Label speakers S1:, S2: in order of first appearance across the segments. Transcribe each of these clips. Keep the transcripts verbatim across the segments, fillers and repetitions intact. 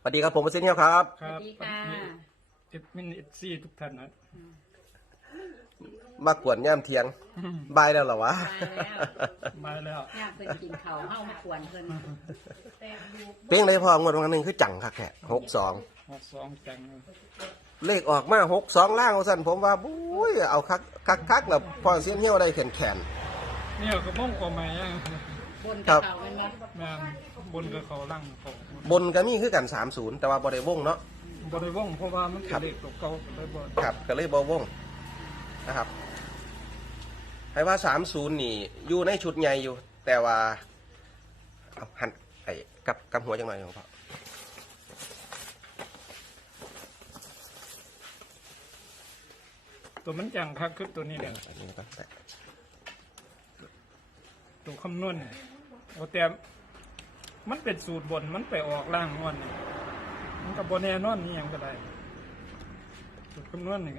S1: สวัสดีครับผมเซนเนียครับ
S2: สวัส
S3: ครับ
S2: ดีค่ะ
S3: เอฟมินเอฟซีทุกท่านนะ
S1: มากวนย่ามเทียงบายแล้วเหรอวะ
S2: มาแล้ว
S3: มาแล้ว
S2: ย่าเพิ่นกินข้าวเฮามาควรเพิ่น
S1: เป้งได้พองวดวันหนึ่งคือจังคักแค่หกสอง
S3: หกสองจังเลย
S1: เลขออกมาหกสองล่างเอาสั่นผมว่าบุ้ยเอาคักคักคักแบบพอเสียนเหี้ยวได้แขนแขน
S3: เนี่ยก็ม่งกว่าใหม่ยัง
S2: บน
S1: ครั
S2: กับบ เขาแม่นบ่
S3: แม่นบนกับเขาล่างเขา
S1: บนก็มีคือกันสามศูนย์แต่ว่าบริวงเนาะ
S3: บริวงเพราะว่ามันเป็น
S1: ครับ
S3: เลขตัวเก่าเลยบ่
S1: ครับก็เลยบวงนะครับให้ว่าสามศูนย์นี่อยู่ในชุดใหญ่อยู่ แต่ว่าเอาหันไอ้กับกับหัวจังหน่อยของพ่อ
S3: ตัวมันจังคักคือตัวนี้แหละ
S1: อันนี้นะครับแต่
S3: ตัวคำนวณเนี่ยเอาแต่มันเป็นสูตรบนมันไปออกล่างนวลนี่มันกับบนแน่นอนนี่ยังก็ได้สูตรคำนวณนี่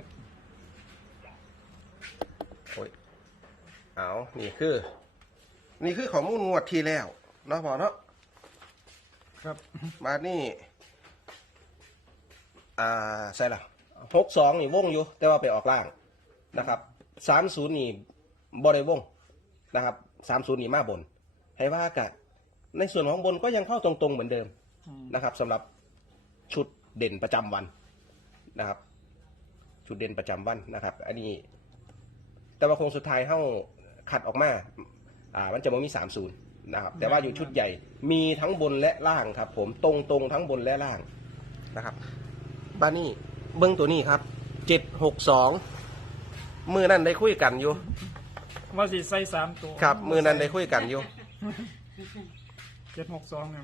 S1: โอ้ยเอานี่คือ นี่คือข้อมูลงวดที่แล้วเนาะพ่อเนาะ
S3: ครับ
S1: มานี่ อ่าใช่ละหกสองนี่วงอยู่ แต่ว่าไปออกล่างนะครับสามศูนย์นี่บริวงนะครับสามศูนย์นี่มาบน ให้ว่ากะในส่วนของบนก็ยังเข้าตรงๆเหมือนเดิม
S3: อืม
S1: นะครับสำหรับชุดเด่นประจำวันนะครับ ชุดเด่นประจำวันนะครับ อันนี้ แต่ว่าโครงสุดท้ายเข้าขัดออกมาอ่ามันจะไม่มีสามศูนย์นะครับ แต่ว่าอยู่ชุดใหญ่มีทั้งบนและล่างครับ ผมตรงตรงๆทั้งบนและล่างนะครับบานี่เบิ้งตัวนี้ครับเจ็ดหกสองมือนั้นได้คุยกันอยู่
S3: ว่าสิใส่สามตัว
S1: ครับ มือนั้นได้คุยกันอยู่
S3: เจ็ดหกสองเนี่ย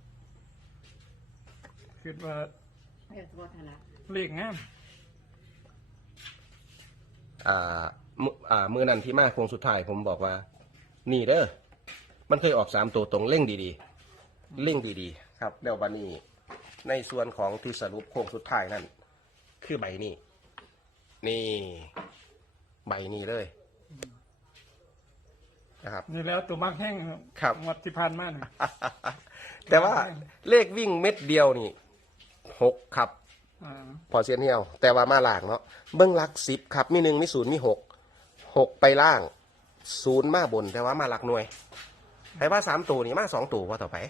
S3: คิดว่า
S2: เฮ็ดบ่ทันละ
S3: เลขงาม
S1: อ่ามืออ่ามือนั้นที่มาโครงสุดท้ายผมบอกว่า นี่เด้อมันเคยออกสามตัวตรงเร่งดีๆเร่งดีๆครับแล้วบานี่ในส่วนของที่สรุปโครงสุดท้ายนั่นคือใบนี้ นี่ใบนี้เลยนะครับ
S3: นี่แล้วตัวมากแห้ง
S1: ครับ
S3: งวดที่ผ่านมาเนี่ย
S1: แต่ว่าเลขวิ่งเม็ดเดียวนี่หกครับ
S3: อ่า
S1: พอเสียนเหี่ยว แต่ว่ามาล่างเนาะเบิ้งหลักสิบครับ มีหนึ่งมีศูนย์มีหกหกไปล่างศูนย์มาบน แต่ว่ามาหลักหน่วยให้ว่าสามตัวนี่มาสองตัวว่าต่อไป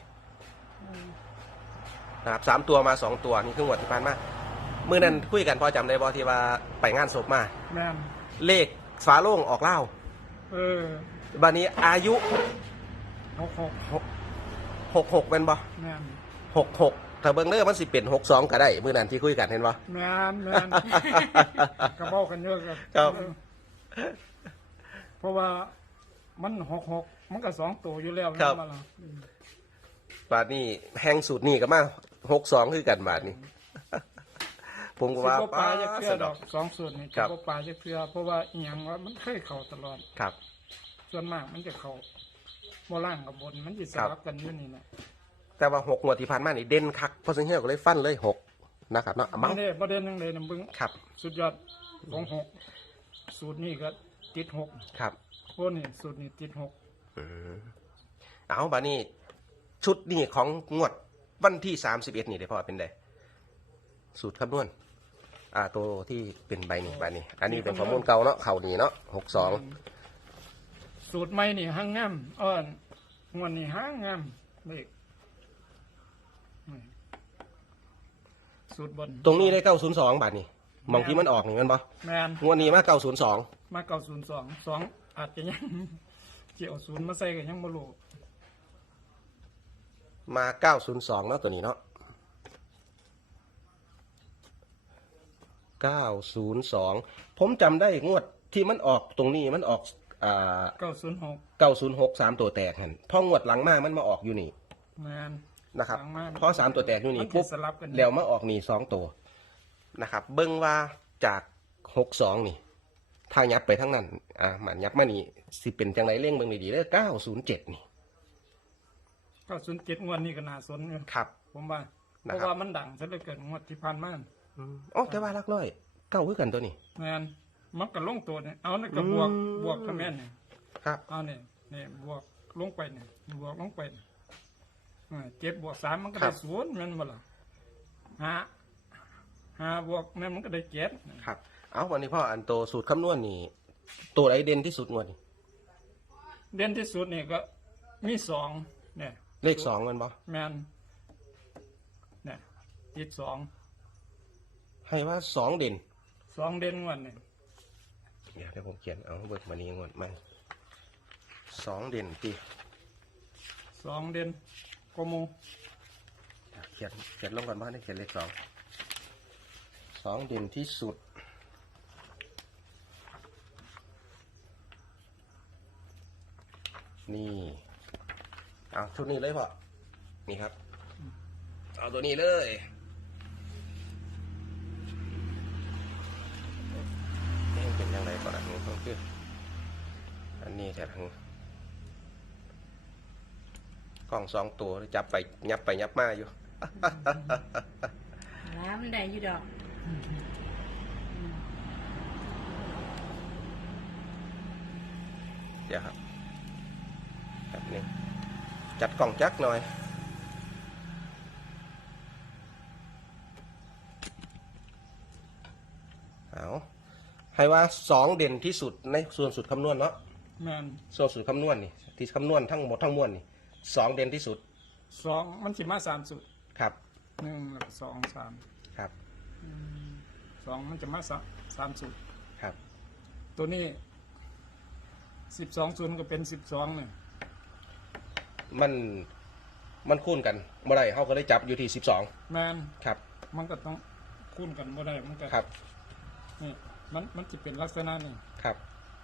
S1: นะครับสามตัวมาสองตัวนี่คือหมวดที่ผ่านมาเมื่อนั้นคุยกันพอจำได้บ่ที่ว่าไปงานศพมา
S3: แม่น
S1: เลขฝาโล่งออกเล่า
S3: เออ
S1: บัดนี้อายุ
S3: หกหก
S1: หกหกเป็นบ่
S3: แม่น
S1: หกหกถ้าเบิ้งเด้อมันสิเป็นหกสองก็ได้เมื่อนั้นที่คุยกันเห็นบ่
S3: แม่นแม่นกระเบ้ากันเยอะกับ
S1: ครับ
S3: เออเพราะว่ามันหกหกมันก็สองตัวอยู่แล้ว
S1: ครับ
S3: นั่นมาละอืม
S1: บาดนี้แห้งสูตรนี่ก็มาหกสองคือกันบาดนี้ ผมก็
S3: สิ
S1: ว่า
S3: บปลาจะเพื่อดอกสองส่วนนี่
S1: ครั
S3: จะ
S1: บ
S3: บปลาจะเพื่อเพราะว่าอีหยังว่ามันเคยเข่าตลอด
S1: ครับ
S3: ส่วนมากมันจะเข่าบ่ล่างกับบน มันจะสลับกันอยู่นี่แหละ
S1: แต่ว่าหกงวดที่ผ่านมานี่เด่นคักเพราะฉะนั้นเราก็เลยฟันเลยหกนะครับเนาะ
S3: ไม่
S1: เมา
S3: ได้ประเด็นหนึงเลยนะเบึง
S1: ครับ
S3: สุดยอดของหกสูตรนี้ก็ติดหก
S1: ครับ
S3: โอ้นี่สูตรนี้ติดหก
S1: อืมเอาบาดนี้ชุดนี่ของงวดวันที่สามสิบเอ็ดนี่ได้พอเป็นไดสูตรคำนวณอ่าตัวที่เป็นใบนี้ใบนี้ อันนี้เป็นข้อมูลเก่าเนาะเข่านี่เนาะหกสอง
S3: สูตรใหม่นี่ห้างงามอ้อนงวดนี้ห้างงามเลขนี่สูตรบน
S1: ตรงนี้ได้เก้าศูนย์สองบาทนี่มองที่มันออกนี่มันปะ
S3: แมน
S1: งวดนี้มาเก้าศูนย์สอง
S3: มาเก้าศูนย์สองสองอาจจะยัง เจียวศูนย์มาใส่กันยังบ่รู้
S1: มาเก้าศูนย์สองเนาะตัวนี้เนาะเก้าศูนย์สองผมจำได้งวดที่มันออกตรงนี้มันออกอ่า
S3: เก้าศูนย์หก
S1: เก้าศูนย์หกสามตัวแตกหันพองวดหลังมามันมาออกอยู่นี่
S3: แมน
S1: นะครับ
S3: หลังมา
S1: พอสามตัวแตกอยู่นี่
S3: มันสิ
S1: ปุ๊บ
S3: สลับกัน
S1: แล้วมาออกนี่สองตัวนะครับ เบิ้งว่าจากหกสองนี่ ถ้ายับไปทั้งนั้นอ่ามันยับมานี่สิเป็นจังไรเร่งเบิ้งดีๆเด้อเก้าศูนย์เจ็ดนี่
S3: เก้าศูนย์เจ็ดงวดนี้ก็น่าสนอยู่
S1: ครับ
S3: ผมว่า เพ
S1: นะครับ
S3: ราะว่ามันดังซะเหลือเกินงวดที่ผ่านมา
S1: อ๋อแต่ว่ารักร้อยเก้าคือกันตัวนี้
S3: แมนมันก็ลงตัวเนี่ยเอานี่ก็บวก
S1: อืม
S3: บวกทำแม่นเนี่ย
S1: ครับ
S3: เอาเนี่ยเนี่ยบวกลงไปเนี่ยบวกลงไปเนี่ยอ่าเจ็ดบวกสามมันก็ได้ศูนย์แมันบ่ล่ะหาหาบวกนั่นมันก็ได้เจ็ด
S1: ครับ เอาวันนี้พ่ออันโตสูตรคำนวณนี่ตัวไหนเด่นที่สุดงวดนี่
S3: เด่นที่สุดนี่ก็มีสองเนี่ย
S1: เลขสองมันบ่
S3: แมนเนี่ยติดสอง
S1: ให้ว่าสองเด่น
S3: สองเด่นงวันเนี่ย
S1: เดี๋ยวเดี๋ยวผมเขียนเอาเบิกมานี้งวดมันสองเด่นตี
S3: สองเด่นโกโม
S1: เขียนเขียนลงก่อนบ้านได้เขียนเลขสองสองเด่นที่สุดนี่เอาชุดนี้เลยพ่อนี่ครับเอาตัวนี้เลยนี่เป็นยังไงก่อนอันนี้ต้องคืออันนี้แต่ทางกล้องสองตัวจับไปยับไปยับมาอยู่
S2: แล้วมันได้อยู่ดอก
S1: เดี๋ยวครับแบบนี้จัดกล่องจักหน่อยเอาให้ว่าสองเด่นที่สุดในส่วนสุดคำนวณเนาะ
S3: แมน
S1: ส่วนสุดคำนวณนี่ที่คำนวณทั้งหมดทั้งมวลนี่สองเด่นที่สุด
S3: สองมันสิมาสามสุด
S1: ครับ
S3: หนึ่งแล้วก็สองสาม
S1: ครับ
S3: สองมันจะมาสามสามสุด
S1: ครับ
S3: ตัวนี้สิบสองศูนย์ก็เป็นสิบสองเนี่ย
S1: มันมันคูณกันบ่ได้เขาก็เลยจับอยู่ที่สิบสอง
S3: แมน
S1: ครับ
S3: มันก็ต้องคูณกันบ่ได้มันก็
S1: ครับ
S3: นี่มันมันจะเป็นลักษณะนี่
S1: ครับ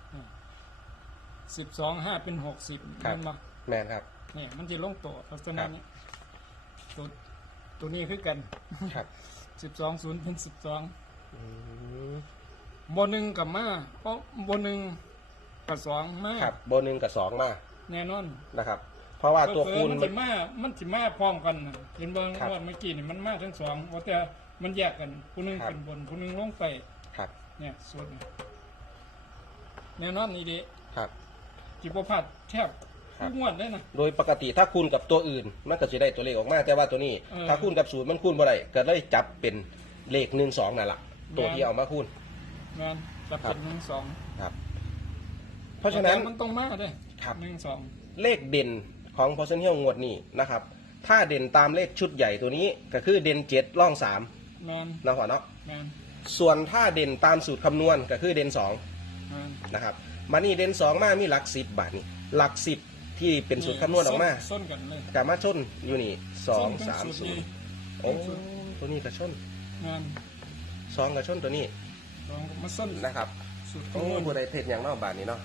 S3: สิบสองห้าเป็นหกสิบ
S1: ครับ
S3: มันมา
S1: แมนครับ
S3: นี่มันจะลงตัวลักษณะนี้ตัวตัวนี้คือกัน
S1: ครับ
S3: สิบสองศูนย์เป็นสิบสอง
S1: อืม
S3: บนหนึ่งกับมาเพราะบนหนึ่งกับสองมา
S1: ครับโบนหนึ่งกับสองมา
S3: แน่นอน
S1: นะครับ เพราะว่าตัวคูณ
S3: มัน
S1: มั
S3: จะ
S1: น
S3: มามันจะมาพร้อมกันน่ะเห็นบ่
S1: ครับ
S3: ว่าเมื่อกี้นี่มันมาทั้งสองว่าแต่มันแยกกันผู้หนึง
S1: ครับ
S3: ขึ้นบนผู้หนึงลงไป
S1: ครับ
S3: เนี่ยส่วนนี้แน่นอนนี่ดิ
S1: ครับ
S3: จิบพัดแทบ
S1: ครับ
S3: ทุกงวดเลยนะ
S1: โดยปกติถ้าคูณกับตัวอื่น มันก็จะได้ตัวเลขออกมา แต่ว่าตัวนี้
S3: เออ
S1: ถ้าคูณกับศูนย์มันคูณบ่ได้ก็เลยจับเป็นเลขหนึ่งสองนั่นแหละตัว
S3: แม่น
S1: ที่เอามาคูณ
S3: งานจะเป็นหนึ่งสอง
S1: ครับ เพราะฉะนั้น
S3: แต่มันต้องมาเด้
S1: ครับ
S3: หนึ่งสอง
S1: เลขเด่นของพอเซนเฮียงวดนี้นะครับ ถ้าเด่นตามเลขชุดใหญ่ตัวนี้ก็คือเด่นเจ็ดร่องสาม
S3: แมน
S1: นะหัวเนาะ
S3: แมน
S1: ส่วนถ้าเด่นตามสูตรคำนวณก็คือเด่นสอง
S3: แมน
S1: นะครับมานี่เด่นสองมามีหลักสิบบาทนี่หลักสิบที่เป็นสูตรคำนวณออกมา
S3: ส้นกันเลย
S1: กามาชนอยู่นี่สองสาม
S3: ส้
S1: ศู
S3: น
S1: นย์
S3: เป็น
S1: โอ้
S3: สูตร
S1: ตัวนี้กระชน
S3: แมน
S1: สองกระชนตัวนี้
S3: ลองมาส้น
S1: นะครับ
S3: สูตร
S1: โอ้
S3: คำนวณ
S1: ผู้ใดเพชรอย่างนอกบาทนี้เนาะ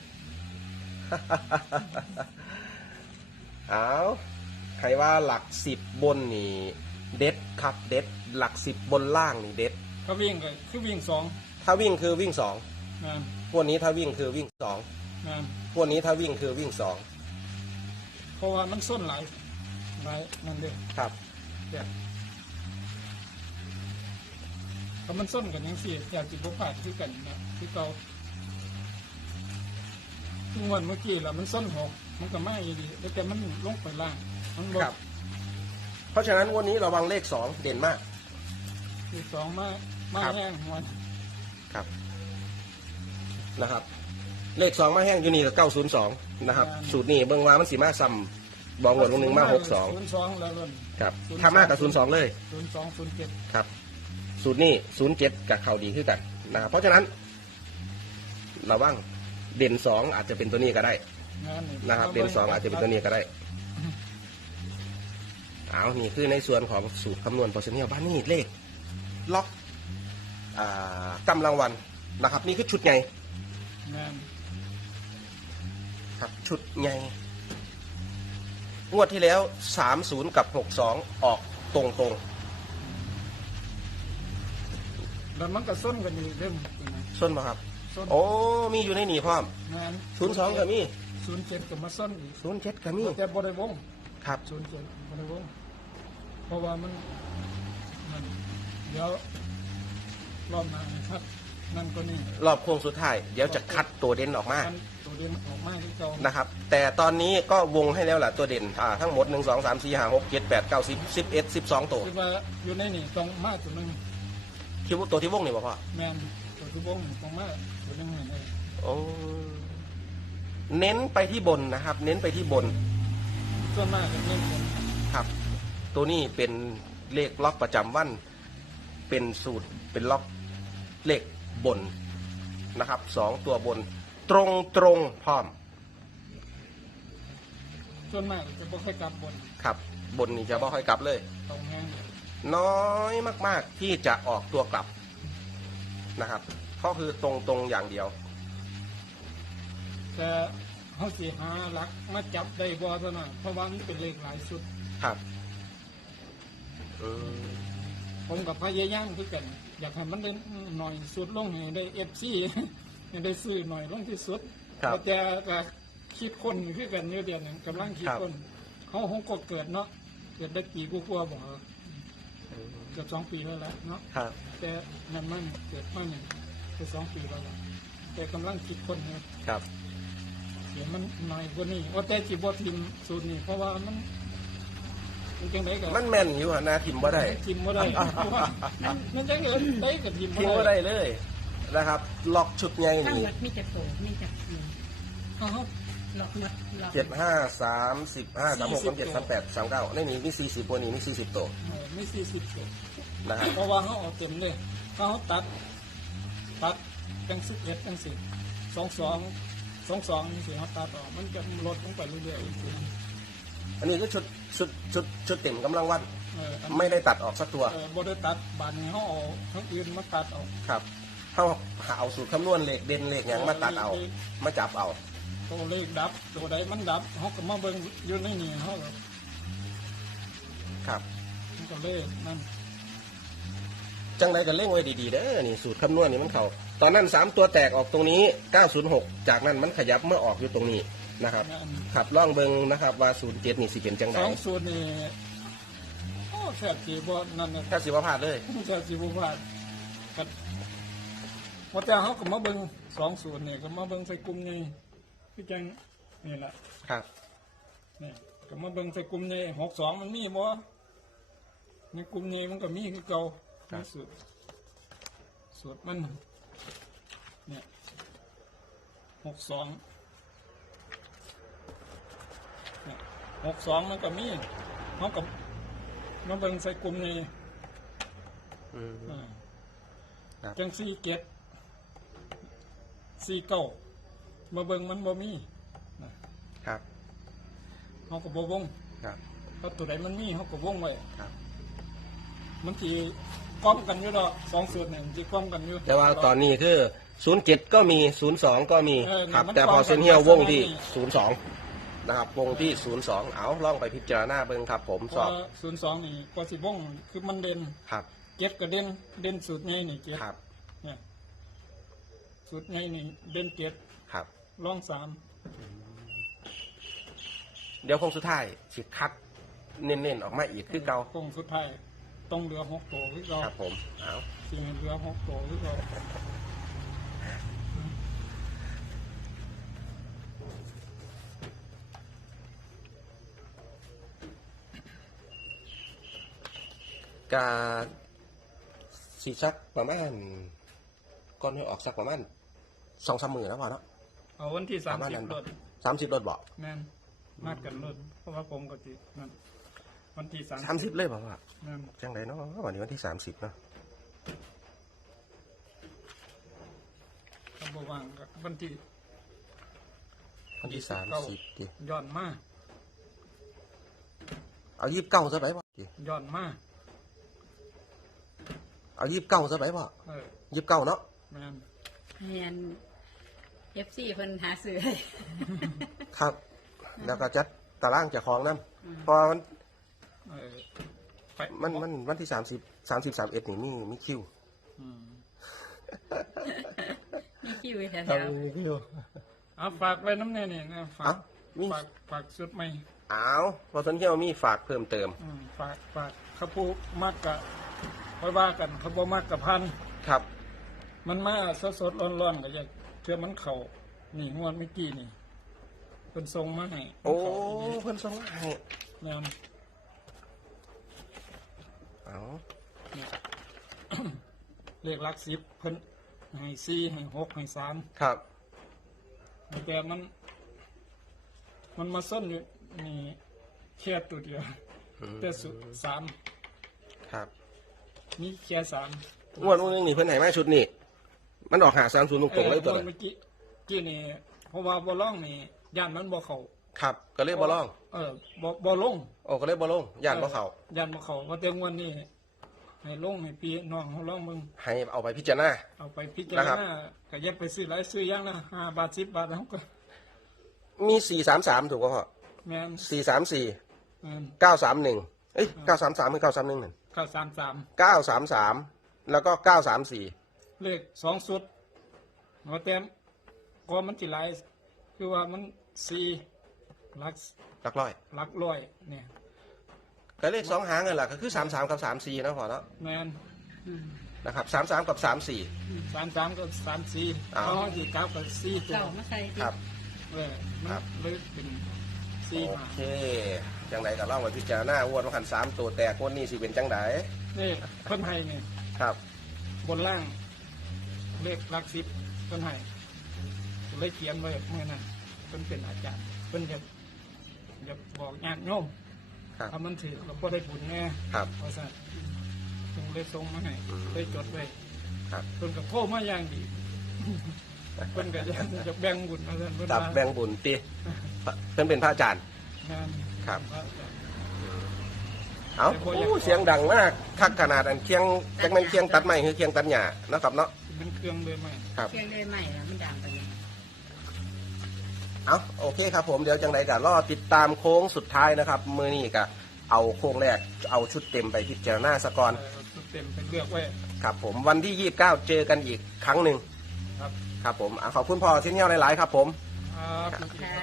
S1: เอาใครว่าหลักสิบบนนี่เด็ดครับเด็ดหลักสิบบนล่างนี่เด็ด
S3: ถ้าวิ่งก็คือวิ่งสอง
S1: ถ้าวิ่งคือวิ่งสอง
S3: แมน
S1: พวกนี้ถ้าวิ่งคือวิ่งสอง
S3: แมน
S1: พวกนี้ถ้าวิ่งคือวิ่งสอง
S3: เพราะว่ามันส้นหลายหลายนั่นเด้
S1: ครับ
S3: เนี่ยถ้ามันส้นกันยังสี่อยากจิบผ่านคือกันนะคือเก่าทุกวันเมื่อกี้แล้วมันส้นหกมันก็ไม่ดีแล้วแต่มันลงไปล่างมันล
S1: ค
S3: ด
S1: รับ เพราะฉะนั้นวันนี้ระวังเลขสองเด่นมาก
S3: ที่สองมามา
S1: ครับ
S3: แห้งวัน
S1: ครับนะครับ เลขสองมาแห้งอยู่นี่กับเก้าศูนย์สองนะครับ สูตรนี้เบิ่งว่ามันสีมาซ้ำบองหวนลงหนึ่งมาหกสอง
S3: ศูนย์สองแล้วล่น
S1: ครับถ้ามากกับศูนย์สองเลย
S3: ศูนย์สองศูนย์เจ็ด
S1: ครับ สูตรนี้ศูนย์เจ็ดกับเขาดีขึ้นกันนะครับเพราะฉะนั้นระวังเด่นสองอาจจะเป็นตัวนี้ก็ได้
S3: งาน
S1: นะครับ เด่นสองอาจจะเป็นตัวนี้ก็ได้เอานี่คือในส่วนของสูตรคำนวณเปอร์เซ็นต์เนี่ยบ้านนี่เลขล็อกอ่ากำลังวันนะครับ นี่คือชุดใหญ่
S3: งาน
S1: ครับชุดใหญ่งวดที่แล้วสามศูนย์กับหกสองออกตรงตรง
S3: แล้วมันก็ส้นกันอยู่เริ่ม
S1: ๆส้นมาครับ
S3: ส้น
S1: โอ้มีอยู่ในนี่พร้อม
S3: งาน
S1: ศูนย์สองก็มี
S3: ศูนย์เจ็ดก็มาส้นอีก
S1: ศูนย์เจ็ดก็มี
S3: แต่บริวง
S1: ครับ
S3: ศูนย์เจ็ดบริวงเพราะว่ามันมันเดี๋ยวรอบหน้าครับนั่นก็นี่
S1: รอบโค้งสุดท้าย เดี๋ยวจะคัดตัวเด่นออกมา
S3: มันตัวเด่นออกมาที่เก่า
S1: นะครับแต่ตอนนี้ก็วงให้แล้วแหละตัวเด่นอ่าทั้งหมดหนึ่งสองสามสี่ห้าหกเจ็ดแปดเก้าสิบสิบเอ็ดสิบสองตัว
S3: คิดว่าอยู่ในนี่ตรงมาตัวหนึง
S1: ที่วตัวที่วงนี่บอกว่า
S3: แมนตัวทุบงตรงมาตัวหนึงนี่เลย
S1: โอ้เน้นไปที่บนนะครับ เน้นไปที่บน
S3: ส่วนมากจะเล่นบน
S1: ครับ ตัวนี้เป็นเลขล็อกประจำวัน เป็นสูตรเป็นล็อกเลขบนนะครับสองตัวบน ตรงตรงพร้อม
S3: ส่วนมากจะบ่ค่อยกลับบน
S1: ครับ บนนี่จะบ่ค่อยกลับเลย
S3: ตรงนั้น
S1: น้อยมากๆที่จะออกตัวกลับนะครับก็คือตรงตรงอย่างเดียว
S3: แต่เขาสิหาหลักมาจับได้บ่เท่านั้นเพราะว่ามันเป็นเลขหลายชุด
S1: ครับอืม
S3: ผมกับพยายามคือกัน อยากให้มันได้หน่อยสุดลงให้ได้เอฟซี ให้ได้ซื้อหน่อยลงที่สุด
S1: ครับ
S3: แต่ก็คิดคนคือกันอยู่เดือนหนึงกำลังคิดคนเขาคงก็เกิดเนาะเกิดได้ปีกว่าๆบอกเกือบสองปีแล้วแหละเนาะ
S1: ครับ
S3: แต่นั่นมันเกิดมาหนึ่งคือสองปีแล้วล่ะแต่กำลังคิดคนเนี่ย
S1: ครับ
S3: เสียมันหน่อยกว่านี้ว่าแต่จีบทีมสูตรนี้เพราะว่ามันมันจังไดกับ
S1: มันแม่นอยู่อะนะทิมบ่ได้
S3: ทีมว่าได้เพราะว่ามันมันจังไดได้กับทีม
S1: ทิมบ่
S3: บ่
S1: ได้
S3: ได้
S1: เลยนะครับล็อกชุดใหญ่
S2: ทั้ง
S1: นี่
S2: หมดมีจักโตมีจักอืม
S3: เขา
S2: หลอกหมดหลอก
S1: เจ็ดห้าสามสิบห้าสามหกสามเจ็ดสามแปดสามเก้าในนี้มีสี่สิบตัวนี้มีสี่สิบตัว
S3: เออไม่สี่สิบตัว
S1: นะครับ
S3: เพราะว่าเขาเอาเต็มเลยเขาตัดตัดจังสิบเอ็ดจังสิบสองสองสองสองนี่สิเขาตัดออกมันจะลดลงไปเรื่อยๆอีกที
S1: อันนี้ก็ชุดชุดชุดชุดเต็มกำลังวัน
S3: เอออัน
S1: ไม่ได้ตัดออกสักตัว
S3: เออบได้ตัดบานนี้เขาเอาทั้งอื่นมาตัดออก
S1: ครับเขาหาเอาสูตรคำนวณเลขเด่นเลขอย่างมาตัดเอามาจับเอา
S3: ตัวเลขดับตัวใดมันดับเขาก็มาเบิ่งอยู่ในนี่เขาก็
S1: ครับ
S3: มันก็เลขนั่น
S1: จังไรก็เล่งไว้ดีๆเด้อนี่สูตรคำนวณนี่มันเขาตอนนั้นสามตัวแตกออกตรงนี้เก้าศูนย์หกจากนั้นมันขยับเมื่อออกอยู่ตรงนี้นะครับ
S3: นั่น
S1: ขับล่องเบิงนะครับว่าศูนย์เจ็ดนี่สิเป็นจังไร
S3: สองสูตรนี่โอ้แสบสีบ่นั่นนะ
S1: ถ้าสิว่าพลาดเลย
S3: แสบสีบ่พลาดกันพอแต่เขาก็มาเบิ่งสองสูตรนี่ก็มาเบิ่งใส่กลุ่มนี่คือจังนี่แหละ
S1: ครับ
S3: นี่ก็มาเบิ่งใส่กลุ่มนี่หกสองมันมีบ่ในกลุ่มนี้มันก็มีคือเก่ามีสูตรสูตรมันเนี่ยหกสองเนี่ยหกสองมันก็มีเขากับมาเบิ่งใส่กลุ่มนี้
S1: อืม
S3: อ่า
S1: ครับ
S3: จังสี่เก็ดสี่เก้ามาเบิ่งมันบ่มีนะครับ เขาก็บ่วง
S1: ครับ
S3: เพราะตัวใดมันมีเขาก็วงไว้
S1: ครับ
S3: มันทีกล้อมกันอยู่ดอกสองสูตรเนี่ยมันทีกล้อมกันอยู่
S1: แต่ว่าตอนนี้คือศูนย์เจ็ดก็มีศูนย์สองก็มี
S3: เออ
S1: ครับ
S3: มัน
S1: แต่พอ
S3: พร้อมกัน
S1: เซนเฮียววงที่
S3: ลักษณะนี้
S1: ศูนย์สองนะครับวงที่ศูนย์สองเอาล่องไปพิจารณาเบิงครับ ผม
S3: เพ
S1: สอ
S3: ราะ
S1: บ
S3: ศูนย์สองนี่กว่าสิวงคือมันเด่น
S1: ครับ
S3: เจ็ดก็เด่นเด่นสูตรใหญ่นี่เจ็ด
S1: ครับ
S3: เนี่ยสูตรใหญ่นี่เด่นเจ็ด
S1: ครับ
S3: ร่องสาม
S1: เดี๋ยวคงสุดท้ายสิคัดเน้นๆออกมาอีกคือเก่า
S3: คงสุดท้ายต้องเหลือหกตัวคือเรา
S1: ครับผมเอา
S3: สิ่งเหลือหกตัวคือเรา
S1: กาสีสักประมาณก่อนให้ออกสักประมาณสองสามหมื่นแล้วพอเนาะ
S3: เอาวันที่สาม
S1: ประมาณ
S3: สิบ
S1: นั้น
S3: รถ
S1: สามสิบรถบอก
S3: แม่นมากกันรถเพราะว่าผมก็ตินั่นวันที่สาม
S1: สามสิบเลยเปล่าวะ
S3: แม่น
S1: จังไรเนาะวันนี้วันที่สามสิบเนาะ
S3: เขาบอกว่าก็วันที่
S1: วันที่สามสิบดิ
S3: ย้อนมา
S1: เอายี่สิบเก้าซะไปบ่ดิ
S3: ย้อนมา
S1: เอายี่สิบเก้าซะไปบ่
S3: เออ
S1: ยี่สิบเก้าเนาะ
S3: แม่น
S2: เฮียนเอฟซีเพิ่นหาซื้อให้
S1: ครับ แล้วก็จัดตารางเจากของนั่นพอมัน
S3: เออไป
S1: มันมันวันที่สามสิบสามสิบสามเอ็ดนี่มีมีคิว
S3: อืม
S2: มีคิวไว้แถ
S1: ครับ
S2: ว
S1: มีคิว
S3: เอาฝากไว้น้ำแน่นี่นะฝา
S1: เอ้าก มี
S3: ฝากฝากสุดใหม่
S1: อ้าวพอสันเที่ยวมีฝากเพิ่มเติม
S3: อืมฝากฝากเขาพูมากกะค่อยว่ากันเขาบ่มากกับพัน
S1: ครับ
S3: มันมาสดสดๆร้อนๆก็อยากเชื่อมันเข่านี่งวดเมื่อกี้นี่เพิ่นส่งมาให้
S1: โอ้เพิ่นส่งมาให้
S3: แม่น
S1: เอา
S3: เลขหลักสิบเพิ่นให้สี่ให้หกให้สาม
S1: ครับ
S3: แต่มัน มันมาส้นอยู่นี่แค่ตัวเดียว
S1: อืม
S3: แต่สุดสาม
S1: ครับ
S3: มีแค่สาม
S1: งวดนู้นนี่เพิ่นให้มาชุดนี้มันออกหาสามศูนย์ตรงๆเลยตัว
S3: ออ
S1: นั้น
S3: เมื่อกี้กี้นี่เพราะว่าบ่ล่องนี่ย่านมันบ่เข้า
S1: ครับก็เลยบ่ลอง
S3: เออบ่บ่ลง
S1: โอ้ก็เลยบ่ลงย่านบ่เข้า
S3: ย่านบ่เข้าว่าแต่งวันนี้ให้ลงให้พี่น้องเฮาลองมึง
S1: ให้เอาไปพิจารณา
S3: เอาไปพิจาร
S1: นะครับ
S3: ณาก็อย่าไปซื้อหลายซื้ออย่างละห้าบาทสิบบาทแล้วก็
S1: มีสี่สามสามถูกป่ะพ่อ
S3: แม่น
S1: สี่สามสี่
S3: แม่น
S1: เก้าสามหนึ่งเอ้ยเก้าสามสามคือเก้าสามหนึ่ง
S3: เก้าสามสาม
S1: เก้าสามสามแล้วก็เก้าสามสี่
S3: เลขสองสุดหัวเต็มก็มันสิหลายคือว่ามันสี่หลัก
S1: หลักร้อย
S3: หลักร้อยเนี่ย
S1: ก็เลขสองหางนั่นแหละก็คือสามสามกับสามสี่นะพ่อเนาะ
S3: แม่น
S2: อืม
S1: นะครับสามสามกับสามสี่
S3: สามสามก็สามสี่
S1: อ้าว
S3: เขาสี่เก้ากับสี่ตัว
S2: เก่ามาใส่ดิ
S1: ครับ
S3: เออมัน
S1: ครับ
S3: เลยเป็นสี่
S1: โอ
S3: หา
S1: เคจังไดก็ลองไปพิจารณาอ้วนว่าขันสามตัวแตกคนนี้สิเป็นจังได
S3: นี่เพิ่นให้เนี่ย
S1: ครับ
S3: บนล่างเลขหลักสิบเพิ่นให้เลยเขียนไว้เมื่อนั้นเพิ่นเป็นอาจารย์เพิ่นจะจะบอกญาติโยม
S1: ครับ
S3: ถ้ามันถือเราก็ได้บุญแน่
S1: ครับ
S3: เพราะฉะนั้นเพิ่นเลยส่งมาให้
S1: อืม
S3: เลยจดไว้
S1: ครับ
S3: เพิ่นก็โทรมาอย่างดี เพิ่นก็จะจะแบ่งบุญมาเพิ่นเพิ่น
S1: จับ
S3: ว่า
S1: แบ่งบุญตีเพิ่นเป็นพระอาจารย์
S3: งาน
S1: ครับ
S3: พะอาจารย์
S1: เอ้าโอ้เสียงดังมากคักขนาดอันเคียงจักแมันเคียงตัดไม้คือเคียงตัดหญ้าเนาะครับเนาะ
S3: เป็นเครื่องเลยไหม
S1: ครับ
S2: เชียงได้ไหมล่ะมันดังไปยัง
S1: เอาโอเคครับผมเดี๋ยวจังไดก็รอติดตามโค้งสุดท้ายนะครับมือนี้ก็เอาโค้งแรกเอาชุดเต็มไปพิจารณาสะก่อน
S3: เอ่อชุดเต็มเป็นเลือกไว้
S1: ครับผมวันที่ยี่สิบเก้าเจอกันอีกครั้งหนึ่ง
S3: ครับ
S1: ครับผมอ่ะขอบคุณพ่อที่เที่ยวหลายๆครับผม
S3: ครับ
S2: ค่ะ